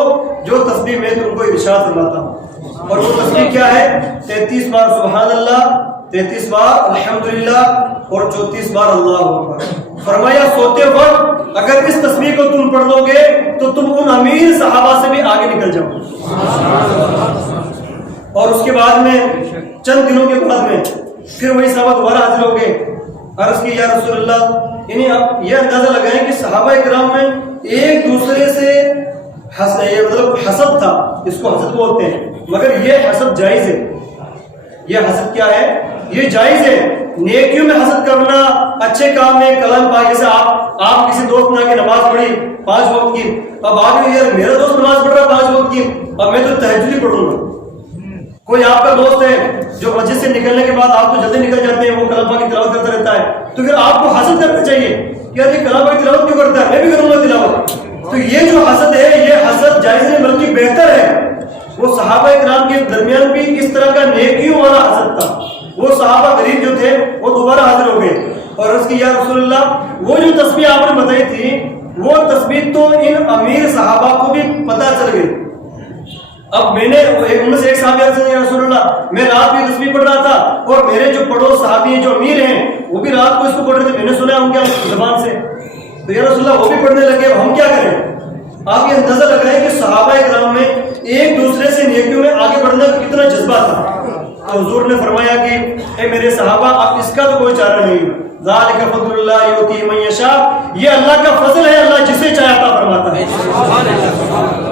جو تسبیح میں تم کو ارشاد فرماتا ہوں، اور وہ تسبیح کیا ہے؟ 33 بار سبحان اللہ، 33 بار الحمدللہ اور 34 بار اللہ اکبر۔ فرمایا سوتے وقت اگر اس تسبیح کو تم پڑھ لو گے تو تم ان امیر صحابہ سے بھی آگے نکل جاؤ۔ اور اس کے بعد میں چند دنوں کے بعد میں پھر وہی صحابہ دوبارہ حاضر ہو گئے، عرض کی یا رسول اللہ، یعنی آپ یہ اندازہ لگائیں کہ صحابہ کرام میں ایک دوسرے سے حسد تھا، اس کو حسد بولتے ہیں، مگر یہ حسد جائز ہے۔ یہ حسد کیا ہے؟ یہ جائز ہے۔ نیکیوں میں حسد کرنا، اچھے کام میں کلام پاک، جیسے آپ کسی دوست نے آ کے نماز پڑھی 5 وقت کی، اب آگے یار میرا دوست نماز پڑھ رہا 5 وقت کی، اب میں تو تہجد ہی پڑھوں گا۔ کوئی آپ کا دوست ہے جو مسجد سے نکلنے کے بعد آپ تو جلدی نکل جاتے ہیں، وہ کلام پاک کی تلاوت کرتا رہتا ہے، تو پھر آپ کو حسد کرنا چاہیے کہ یار یہ کلام پاک کی تلاوت کیوں کرتا ہے، میں بھی کروں گا تلاوت۔ تو یہ جو حسد ہے یہ حسد جائز نہیں بلکہ بہتر ہے، وہ صحابہ کرام کے درمیان بھی اس طرح کا نیکیوں والا حسد تھا. وہ صحابہ غریب جو تھے وہ دوبارہ حاضر ہو گئے اور عرض کی یا رسول اللہ وہ جو تسبیح آپ نے بتائی تھی وہ تسبیح تو ان امیر صحابہ کو بھی پتہ چل گئی. اب میں نے ان میں سے ایک صحابی عرض کیا یا رسول اللہ میں رات میں تسبیح پڑھ رہا تھا اور میرے جو پڑوس صحابی ہیں جو امیر ہیں وہ بھی رات کو اس کو پڑھ رہے تھے, میں نے سنا ان کی زبان سے, تو یا رسول اللہ وہ بھی پڑھنے لگے, ہم کیا کریں؟ آپ یہ اندازہ لگائیں کہ صحابہ کرام میں ایک دوسرے سے نیکیوں میں آگے بڑھنے کا کتنا جذبہ تھا. تو حضور نے فرمایا کہ اے میرے صحابہ اب اس کا تو کوئی چارہ نہیں, ذالک فضل اللہ یؤتی من یشاء, یہ اللہ کا فضل ہے, اللہ جسے چاہے عطا فرماتا ہے.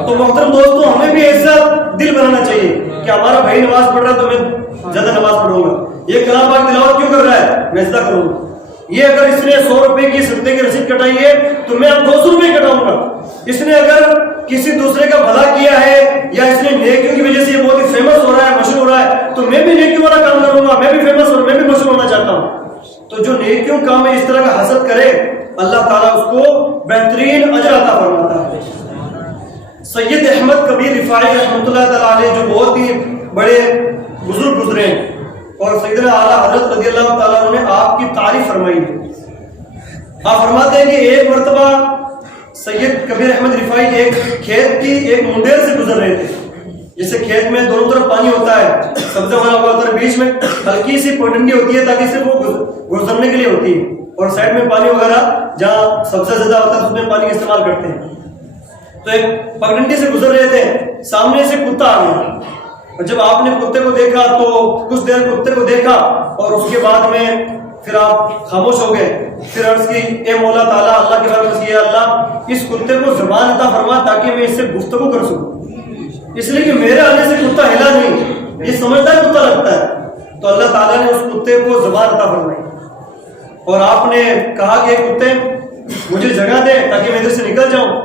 تو محترم دوستو ہمیں بھی ایسا دل بنانا چاہیے کہ ہمارا بھائی نماز پڑھ رہا ہے تو میں زیادہ نماز پڑھوں گا, یہ کلام پاک تلاوت کیوں کر رہا ہے میں صدقہ کروں گا, یہ اگر اس نے 100 روپے کی صدقے کی رسید کٹائی ہے تو میں اب 200 روپے کٹاؤں گا. اس نے اگر کسی دوسرے کا بھلا کیا ہے یا اس نے نیکیوں کی وجہ سے یہ بہت ہی فیمس ہو رہا ہے, مشہور ہو رہا ہے, تو میں بھی نیکیوں والا کام کروں گا, میں بھی فیمس اور میں بھی مشہور ہونا چاہتا ہوں. تو جو نیکیوں کام میں اس طرح کا حسد کرے اللہ تعالیٰ اس کو بہترین اجر عطا فرماتا ہے. سید احمد کبیر رفاعی رحمۃ اللہ تعالیٰ علیہ جو بہت ہی بڑے بزرگ گزرے ہیں اور سیدنا اعلیٰ حضرت رضی اللہ تعالیٰ عنہ نے آپ کی تعریف فرمائی ہے. آپ فرماتے ہیں کہ ایک مرتبہ سید کبیر احمد رفاعی ایک کھیت کی ایک منڈیر سے گزر رہے تھے. جیسے کھیت میں دونوں طرف پانی ہوتا ہے, سبزہ والا ہوا ہوتا ہے, بیچ میں ہلکی سی پگڈنڈی ہوتی ہے تاکہ صرف وہ گزرنے کے لیے ہوتی ہے, اور سائڈ میں پانی وغیرہ جہاں سبزہ زیادہ ہوتا ہے اس میں پانی کا استعمال کرتے ہیں. تو ایک پگڈنڈی سے گزر رہے تھے, سامنے سے کتا آ گیا, اور جب آپ نے کتے کو دیکھا تو کچھ دیر کتے کو دیکھا اور اس کے بعد میں پھر آپ خاموش ہو گئے. پھر عرض کی اے مولا تعالیٰ, اللہ کے بارے میں کیا اللہ اس کتے کو زبان عطا فرما تاکہ میں اس سے گفتگو کر سکوں, اس لیے کہ میرے آنے سے کتا ہلا نہیں, یہ سمجھدار کتا لگتا ہے. تو اللہ تعالیٰ نے اس کتے کو زبان عطا فرمائی اور آپ نے کہا کہ کتے مجھے جگہ دے تاکہ میں ادھر سے نکل جاؤں.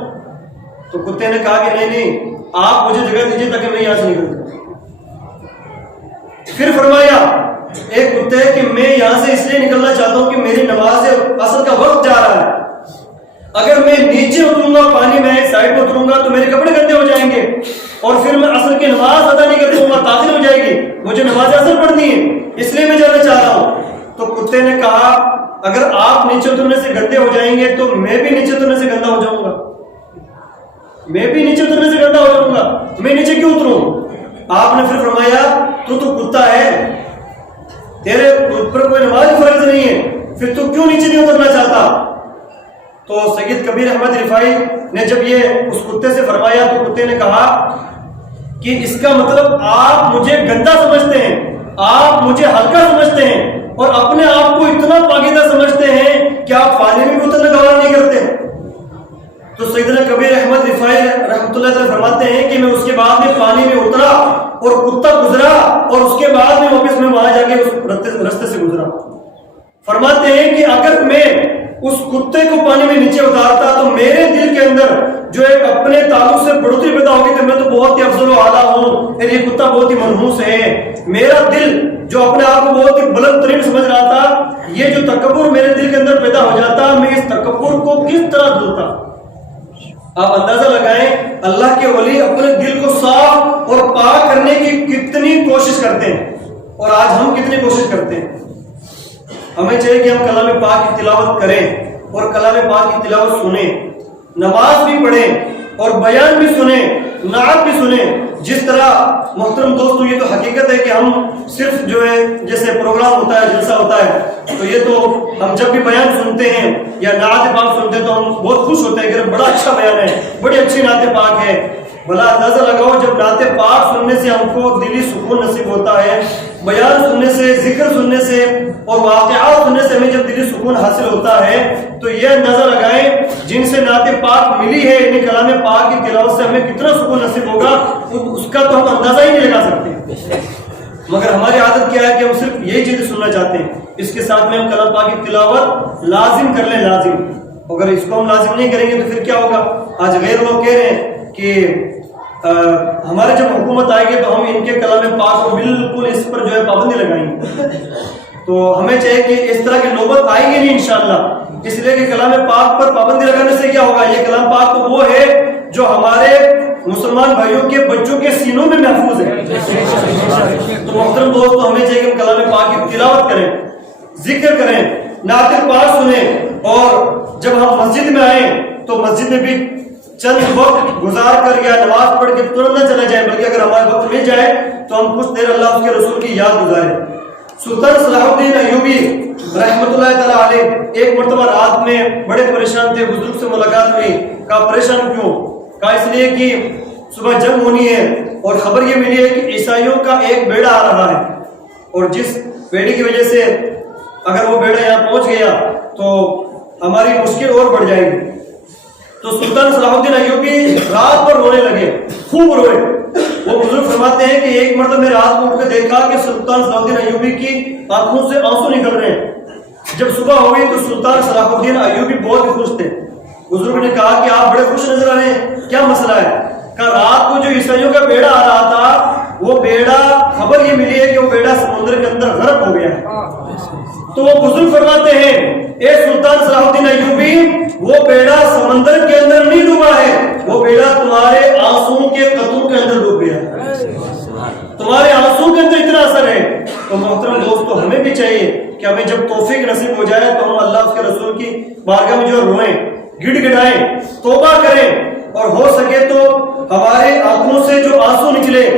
تو کتے نے کہا کہ نہیں آپ مجھے جگہ دیجیے تاکہ میں یہاں سے نکل جاؤں. پھر فرمایا ایک کتے کہ میں یہاں سے اس لیے نکلنا چاہتا ہوں کہ میری نماز عصر کا وقت جا رہا ہے, اگر میں نیچے اتروں گا پانی میں ایک سائڈ میں اتروں گا تو میرے کپڑے گندے ہو جائیں گے اور پھر میں عصر کی نماز ادا نہیں کر پاؤں گا, تاخیر ہو جائے گی, مجھے نماز عصر پڑھنی ہے, اس لیے میں جانا چاہ رہا ہوں. تو کتے نے کہا اگر آپ نیچے اترنے سے گندے ہو جائیں گے تو میں بھی نیچے اترنے سے گندا ہو جاؤں گا, میں بھی نیچے اترنے سے گندا ہو جاؤں گا, میں نیچے کیوں اتروں؟ آپ نے پھر فرمایا تو کتا ہے, تیرے اوپر کوئی نماز فرض نہیں ہے, پھر تو کیوں نیچے نہیں اترنا چاہتا؟ تو سید کبیر احمد رفاعی نے جب یہ اس کتے سے فرمایا تو کتے نے کہا کہ اس کا مطلب آپ مجھے گندا سمجھتے ہیں, آپ مجھے ہلکا سمجھتے ہیں اور اپنے آپ کو اتنا پاکیزہ سمجھتے ہیں کہ آپ پانی میں بھی اترنے کا وعدہ نہیں کرتے. تو سیدنا کبیر احمد رفاعی رحمۃ اللہ تعالی فرماتے ہیں کہ میں اس کے بعد میں پانی میں اترا اور کتا گزرا اور اس کے بعد میں واپس میں وہاں جا کے اس رستے سے گزرا. فرماتے ہیں کہ اگر میں اس کتے کو پانی میں نیچے اتارتا تو میرے دل کے اندر جو ایک اپنے تعلق سے بڑھوتری پیدا ہوگی کہ میں تو بہت ہی افضل و اعلیٰ ہوں, یہ کتا بہت ہی منحوس ہے. میرا دل جو اپنے آپ کو بہت ہی بلند ترین سمجھ رہا تھا, یہ جو تکبر میرے دل کے اندر پیدا ہو جاتا, میں اس تکبر کو کس طرح دھلتا. آپ اندازہ لگائیں اللہ کے ولی اپنے دل کو صاف اور پاک کرنے کی کتنی کوشش کرتے ہیں اور آج ہم کتنی کوشش کرتے ہیں. ہمیں چاہیے کہ ہم کلام پاک کی تلاوت کریں اور کلام پاک کی تلاوت سنیں, نماز بھی پڑھیں اور بیان بھی سنیں, نعت بھی سنیں. جس طرح محترم دوستو یہ تو حقیقت ہے کہ ہم صرف جو ہے جیسے پروگرام ہوتا ہے, جلسہ ہوتا ہے, تو یہ تو ہم جب بھی بیان سنتے ہیں یا نعت پاک سنتے ہیں تو ہم بہت خوش ہوتے ہیں کہ بڑا اچھا بیان ہے, بڑی اچھی نعت پاک ہے. بھلا اندازہ لگاؤ جب نعت پاک سننے سے ہم کو دلی سکون نصیب ہوتا ہے, بیان سننے سے, ذکر سننے سے اور واقعات سننے سے ہمیں جب دلی سکون حاصل ہوتا ہے, تو یہ اندازہ لگائیں جن سے نعت پاک ملی ہے انہیں کلام پاک کی تلاوت سے ہمیں کتنا سکون نصیب ہوگا اس کا تو ہم اندازہ ہی نہیں لگا سکتے. مگر ہماری عادت کیا ہے کہ ہم صرف یہی چیزیں سننا چاہتے ہیں, اس کے ساتھ میں ہم کلام پاک کی تلاوت لازم کر لیں, لازم. اگر اس کو ہم لازم نہیں کریں گے تو پھر کیا ہوگا؟ آج غیر لوگ کہہ رہے ہیں کہ ہمارے جب حکومت آئے گی تو ہم ان کے کلام پاک کو بالکل اس پر جو ہے پابندی لگائیں گے. تو ہمیں چاہیے کہ اس طرح کی نوبت آئے گی نہیں انشاءاللہ, اس لیے کہ کلام پاک پر پابندی لگانے سے کیا ہوگا؟ یہ کلام پاک تو وہ ہے جو ہمارے مسلمان بھائیوں کے بچوں کے سینوں میں محفوظ ہے۔ تو محترم دوستو، ہمیں چاہیے کہ کلام پاک کی تلاوت کریں، ذکر کریں، نعت پاک سنیں، اور جب ہم مسجد میں آئیں تو مسجد میں بھی چند وقت گزار کر یا نماز پڑھ کے ترنت نہ چلا جائے، بلکہ اگر ہمارے وقت مل جائے تو ہم کچھ دیر اللہ اس کے رسول کی یاد گزاریں۔ سلطان صلاح الدین ایوبی رحمۃ اللہ تعالیٰ علیہ ایک مرتبہ رات میں بڑے پریشان تھے، بزرگ سے ملاقات ہوئی، کہا پریشان کیوں؟ کہا اس لیے کہ صبح جنگ ہونی ہے اور خبر یہ ملی ہے کہ عیسائیوں کا ایک بیڑا آ رہا ہے، اور جس بیڑے کی وجہ سے اگر وہ بیڑا یہاں پہنچ گیا تو ہماری مشکل اور بڑھ جائے گی۔ تو سلطان صلاح الدین ایوبی رات پر رونے لگے، خوب روئے۔ وہ بزرگ فرماتے ہیں کہ ایک مرتبہ میں رات کو اٹھ کے دیکھا کہ سلطان صلاح الدین ایوبی کی آنکھوں سے آنسو نکل رہے ہیں۔ جب صبح ہوئی تو سلطان صلاح الدین ایوبی بہت ہی خوش تھے۔ بزرگ نے کہا کہ آپ بڑے خوش نظر آ رہے ہیں، کیا مسئلہ ہے؟ کہ رات کو جو عیسائیوں کا بیڑا آ رہا تھا، وہ بیڑا خبر یہ ملی ہے کہ وہ بیڑا سمندر کے اندر غرق ہو گیا ہے۔ تو وہ بزرگ فرماتے ہیں اے سلطان صلاح الدین ایوبی، وہ بیڑا سمندر کے اندر نہیں ڈوبا ہے، وہ بیڑا تمہارے آنسوؤں کے قطروں کے اندر ڈوب گیا ہے، تمہارے آنسوؤں کے اندر اتنا اثر ہے۔ تو محترم دوستو، ہمیں بھی چاہیے کہ ہمیں جب توفیق نصیب ہو جائے تو ہم اللہ اس کے رسول کی بارگاہ میں جو روئیں، گڑ گڑائیں، توبہ کریں، اور ہو سکے تو ہمارے آنکھوں سے جو آنسو نکلے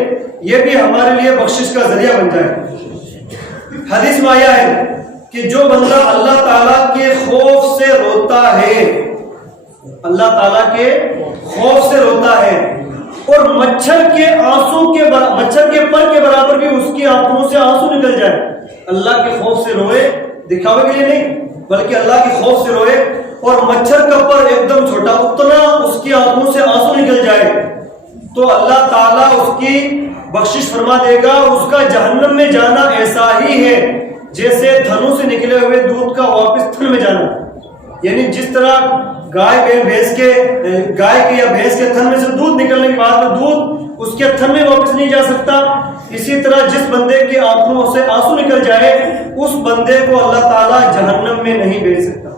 یہ بھی ہمارے لیے بخشش کا ذریعہ بن جائے۔ حدیث میں آیا ہے کہ جو بندہ اللہ تعالیٰ کے خوف سے روتا ہے، اللہ تعالیٰ کے خوف سے روتا ہے، اور مچھر کے پر کے برابر بھی اس کی آنکھوں سے آنسو نکل جائے، اللہ کے خوف سے روئے، دکھاوے کے لیے نہیں بلکہ اللہ کے خوف سے روئے، اور مچھر کا پر ایک دم چھوٹا اتنا اس کی آنکھوں سے آنسو نکل جائے، تو اللہ تعالیٰ اس کی بخشش فرما دے گا۔ اس کا جہنم میں جانا ایسا ہی ہے جیسے تھنوں سے نکلے ہوئے دودھ کا واپس تھن میں جانا، یعنی جس طرح گائے کے یا بھینس کے تھن میں سے دودھ نکلنے کے بعد میں دودھ اس کے تھن میں واپس نہیں جا سکتا، اسی طرح جس بندے کے آنکھوں سے آنسو نکل جائے اس بندے کو اللہ تعالیٰ جہنم میں نہیں بھیج سکتا۔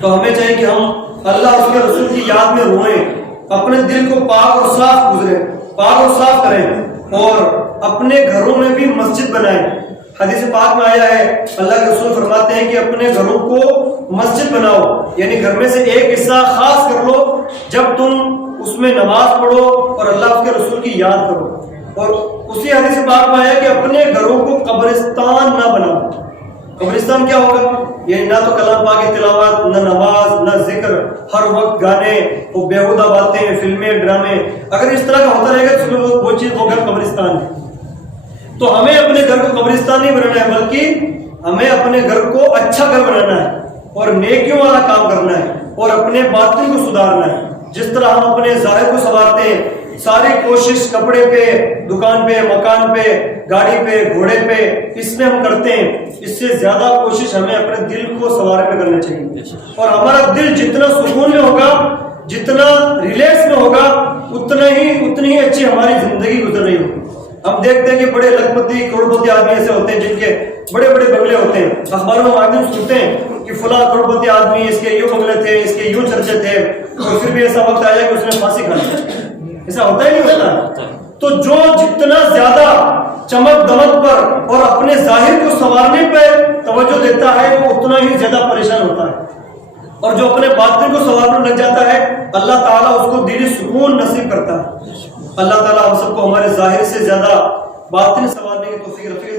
تو ہمیں چاہیے کہ ہم اللہ اس کے رسول کی یاد میں روئیں، اپنے دل کو پاک اور صاف کریں، اور اپنے گھروں میں بھی مسجد بنائیں۔ حدیث پاک میں آیا ہے، اللہ کے رسول فرماتے ہیں کہ اپنے گھروں کو مسجد بناؤ، یعنی گھر میں سے ایک حصہ خاص کر لو جب تم اس میں نماز پڑھو اور اللہ اس کے رسول کی یاد کرو۔ اور اسی حدیث پاک میں آیا کہ اپنے گھروں کو قبرستان نہ بناؤ۔ قبرستان کیا ہوگا؟ یعنی نہ تو کلام پاک کی تلاوت، نہ نماز، نہ ذکر، ہر وقت گانے، وہ بیہودہ باتیں، فلمیں، ڈرامے۔ اگر اس طرح کا ہوتا رہے گا تو وہ چیز وہ گھر قبرستان ہے۔ تو ہمیں اپنے گھر کو قبرستان نہیں بنانا ہے، بلکہ ہمیں اپنے گھر کو اچھا گھر بنانا ہے اور نیکیوں والا کام کرنا ہے اور اپنے باطن کو سدھارنا ہے۔ جس طرح ہم اپنے ظاہر کو سنوارتے ہیں، ساری کوشش کپڑے پہ، دکان پہ، مکان پہ، گاڑی پہ، گھوڑے پہ، اس میں ہم کرتے ہیں، اس سے زیادہ کوشش ہمیں اپنے دل کو سنوارنے پہ کرنا چاہیے۔ اور ہمارا دل جتنا سکون میں ہوگا، جتنا ریلیکس میں ہوگا، اتنی ہی اچھی ہماری زندگی گزر رہی ہوگی۔ ہم دیکھتے ہیں کہ بڑے لکھپتی کروڑپتی آدمی ایسے ہوتے ہیں جن کے بڑے بڑے بنگلے ہوتے ہیں، اخباروں میں آدمی سنتے ہیں کہ فلاں کروڑپتی آدمی، اس کے یوں بنگلے تھے، اس کے یوں چرچے تھے، اور پھر بھی ایسا وقت آیا کہ اس نے پھانسی کھا لی۔ ایسا ہوتا ہی نہیں ہوتا۔ تو جو جتنا زیادہ چمک دمک پر اور اپنے ظاہر کو سنوارنے پہ توجہ دیتا ہے وہ اتنا ہی زیادہ پریشان ہوتا ہے، اور جو اپنے باطن کو سنوارنے لگ جاتا ہے اللہ تعالیٰ اس کو دلی سکون نصیب کرتا ہے۔ اللہ تعالیٰ ہم سب کو ہمارے ظاہر سے زیادہ باطن سنوارنے کی توفیق رکھے۔